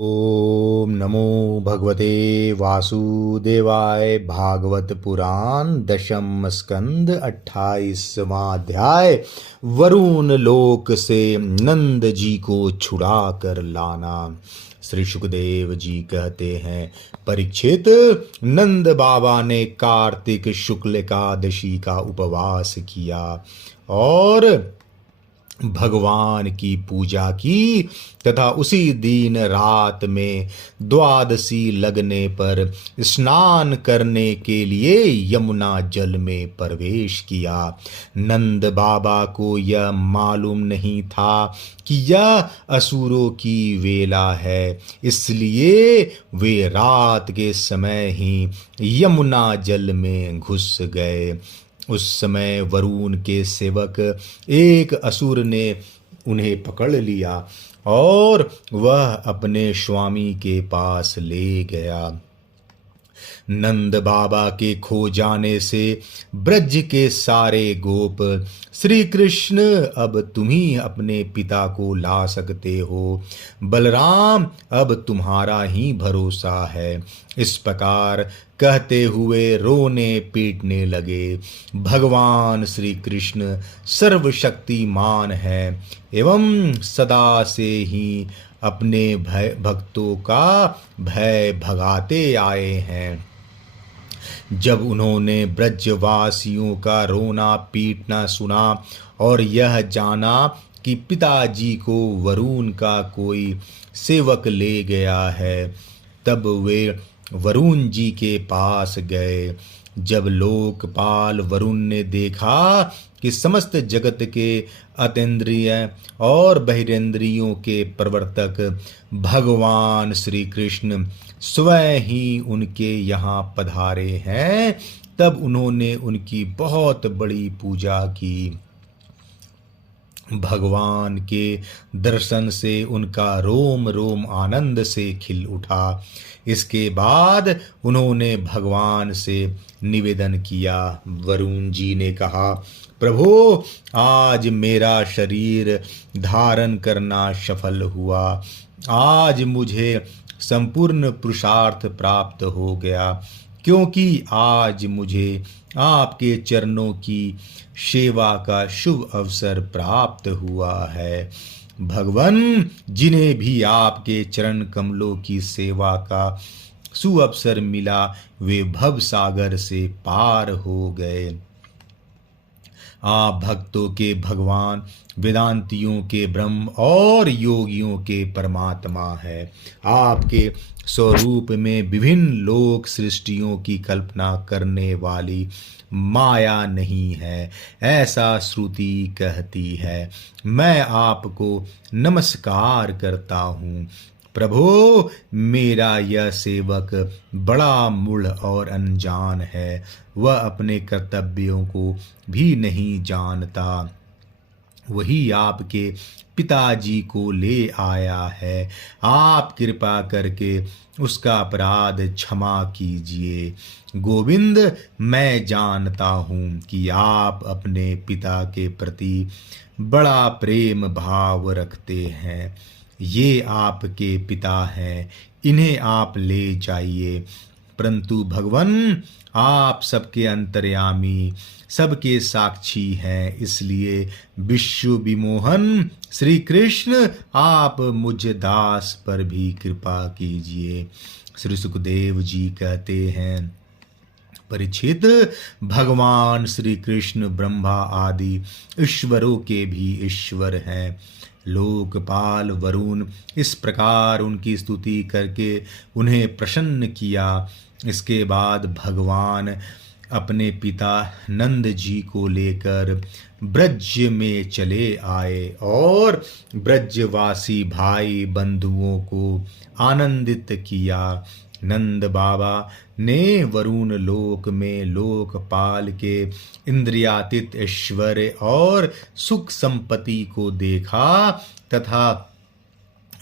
ओम नमो भगवते वासुदेवाय। भागवत पुराण दशम स्कंद 28वां अध्याय। वरुण लोक से नंद जी को छुड़ा कर लाना। श्री सुखदेव जी कहते हैं, परीक्षित, नंद बाबा ने कार्तिक शुक्ल एकादशी का उपवास किया और भगवान की पूजा की तथा उसी दिन रात में द्वादशी लगने पर स्नान करने के लिए यमुना जल में प्रवेश किया। नंद बाबा को यह मालूम नहीं था कि यह असुरों की वेला है, इसलिए वे रात के समय ही यमुना जल में घुस गए। उस समय वरुण के सेवक एक असुर ने उन्हें पकड़ लिया और वह अपने स्वामी के पास ले गया। नंद बाबा के खो जाने से ब्रज के सारे गोप, श्री कृष्ण अब तुम ही अपने पिता को ला सकते हो, बलराम अब तुम्हारा ही भरोसा है, इस प्रकार कहते हुए रोने पीटने लगे। भगवान श्री कृष्ण सर्वशक्तिमान है एवं सदा से ही अपने भक्तों का भय भगाते आए हैं। जब उन्होंने ब्रजवासियों का रोना पीटना सुना और यह जाना कि पिताजी को वरुण का कोई सेवक ले गया है, तब वे वरुण जी के पास गए। जब लोकपाल वरुण ने देखा कि समस्त जगत के अतीन्द्रिय और बहिरेंद्रियों के प्रवर्तक भगवान श्री कृष्ण स्वयं ही उनके यहाँ पधारे हैं, तब उन्होंने उनकी बहुत बड़ी पूजा की। भगवान के दर्शन से उनका रोम रोम आनंद से खिल उठा। इसके बाद उन्होंने भगवान से निवेदन किया। वरुण जी ने कहा, प्रभु, आज मेरा शरीर धारण करना सफल हुआ। आज मुझे संपूर्ण पुरुषार्थ प्राप्त हो गया, क्योंकि आज मुझे आपके चरणों की सेवा का शुभ अवसर प्राप्त हुआ है। भगवन, जिन्हें भी आपके चरण कमलों की सेवा का सुअवसर मिला, वे भव सागर से पार हो गए। आप भक्तों के भगवान, वेदांतियों के ब्रह्म और योगियों के परमात्मा है। आपके स्वरूप में विभिन्न लोक सृष्टियों की कल्पना करने वाली माया नहीं है, ऐसा श्रुति कहती है। मैं आपको नमस्कार करता हूँ। प्रभो, मेरा यह सेवक बड़ा मूढ़ और अनजान है, वह अपने कर्तव्यों को भी नहीं जानता। वही आपके पिताजी को ले आया है। आप कृपा करके उसका अपराध क्षमा कीजिए। गोविंद, मैं जानता हूँ कि आप अपने पिता के प्रति बड़ा प्रेम भाव रखते हैं। ये आपके पिता हैं, इन्हें आप ले जाइए। परंतु भगवन, आप सबके अंतर्यामी, सबके साक्षी हैं, इसलिए विश्व विमोहन श्री कृष्ण, आप मुझ दास पर भी कृपा कीजिए। श्री सुखदेव जी कहते हैं, परीक्षित, भगवान श्री कृष्ण ब्रह्मा आदि ईश्वरों के भी ईश्वर हैं। लोकपाल वरुण इस प्रकार उनकी स्तुति करके उन्हें प्रसन्न किया। इसके बाद भगवान अपने पिता नंद जी को लेकर ब्रज में चले आए और ब्रजवासी भाई बंधुओं को आनंदित किया। नंद बाबा ने वरुण लोक में लोकपाल के इंद्रियातीत ऐश्वर्य और सुख संपत्ति को देखा तथा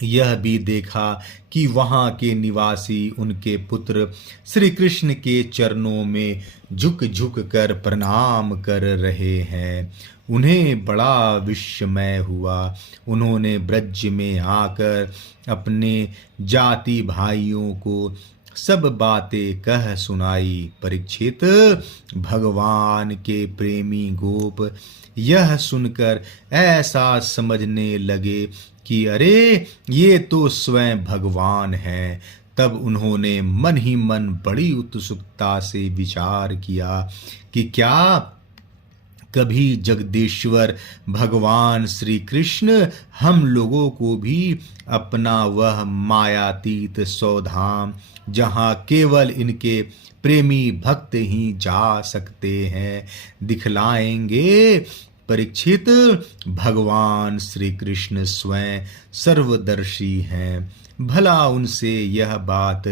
यह भी देखा कि वहाँ के निवासी उनके पुत्र श्री कृष्ण के चरणों में झुक झुक कर प्रणाम कर रहे हैं। उन्हें बड़ा विस्मय हुआ। उन्होंने ब्रज में आकर अपने जाति भाइयों को सब बातें कह सुनाई। परीक्षित, भगवान के प्रेमी गोप यह सुनकर ऐसा समझने लगे कि अरे ये तो स्वयं भगवान हैं। तब उन्होंने मन ही मन बड़ी उत्सुकता से विचार किया कि क्या कभी जगदीश्वर भगवान श्री कृष्ण हम लोगों को भी अपना वह मायातीत सौधाम, जहाँ केवल इनके प्रेमी भक्त ही जा सकते हैं, दिखलाएंगे। परीक्षित, भगवान श्री कृष्ण स्वयं सर्वदर्शी हैं। भला उनसे यह बात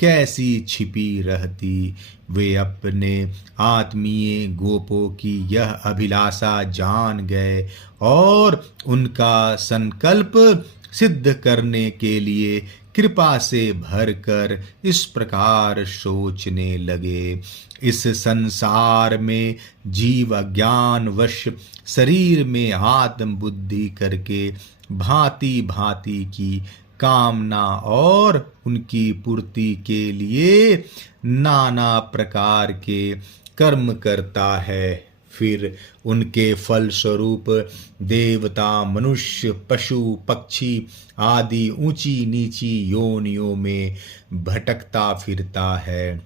कैसी छिपी रहती। वे अपने आत्मीय गोपों की यह अभिलाषा जान गए और उनका संकल्प सिद्ध करने के लिए कृपा से भरकर इस प्रकार सोचने लगे। इस संसार में जीव अज्ञानवश शरीर में आत्म बुद्धि करके भांति भांति की कामना और उनकी पूर्ति के लिए नाना प्रकार के कर्म करता है। फिर उनके फल स्वरूप देवता, मनुष्य, पशु, पक्षी आदि ऊंची नीची योनियों में भटकता फिरता है।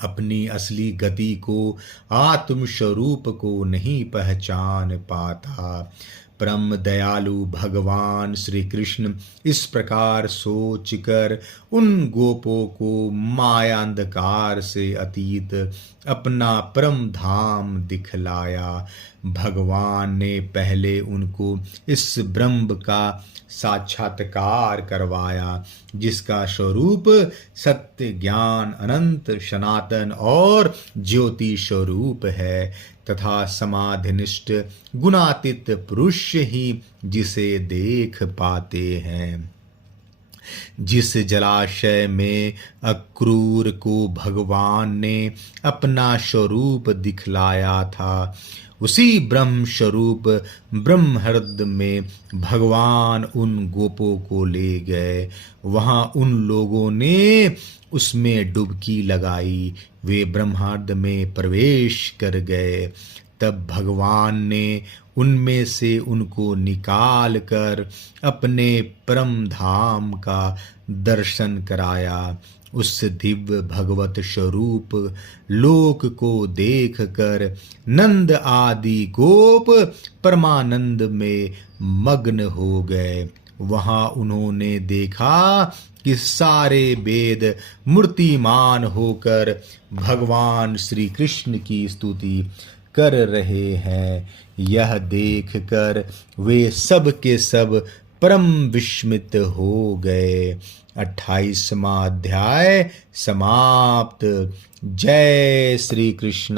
अपनी असली गति को, आत्म स्वरूप को नहीं पहचान पाता। परम दयालु भगवान श्री कृष्ण इस प्रकार सोचकर उन गोपों को माया अंधकार से अतीत अपना परम धाम दिखलाया। भगवान ने पहले उनको इस ब्रह्म का साक्षात्कार करवाया, जिसका स्वरूप सत्य, ज्ञान, अनंत, सनातन और ज्योति स्वरूप है तथा समाधिनिष्ठ गुणातीत पुरुष ही जिसे देख पाते हैं। जिस जलाशय में अक्रूर को भगवान ने अपना स्वरूप दिखलाया था, उसी ब्रह्म स्वरूप ब्रह्महृद में भगवान उन गोपों को ले गए। वहां उन लोगों ने उसमें डुबकी लगाई। वे ब्रह्मांड में प्रवेश कर गए। तब भगवान ने उनमें से उनको निकाल कर अपने परम धाम का दर्शन कराया। उस दिव्य भगवत स्वरूप लोक को देखकर नंद आदि गोप परमानंद में मग्न हो गए। वहां उन्होंने देखा कि सारे वेद मूर्तिमान होकर भगवान श्री कृष्ण की स्तुति कर रहे हैं। यह देखकर वे सब के सब परम विस्मित हो गए। 28वां अध्याय समाप्त। जय श्री कृष्ण।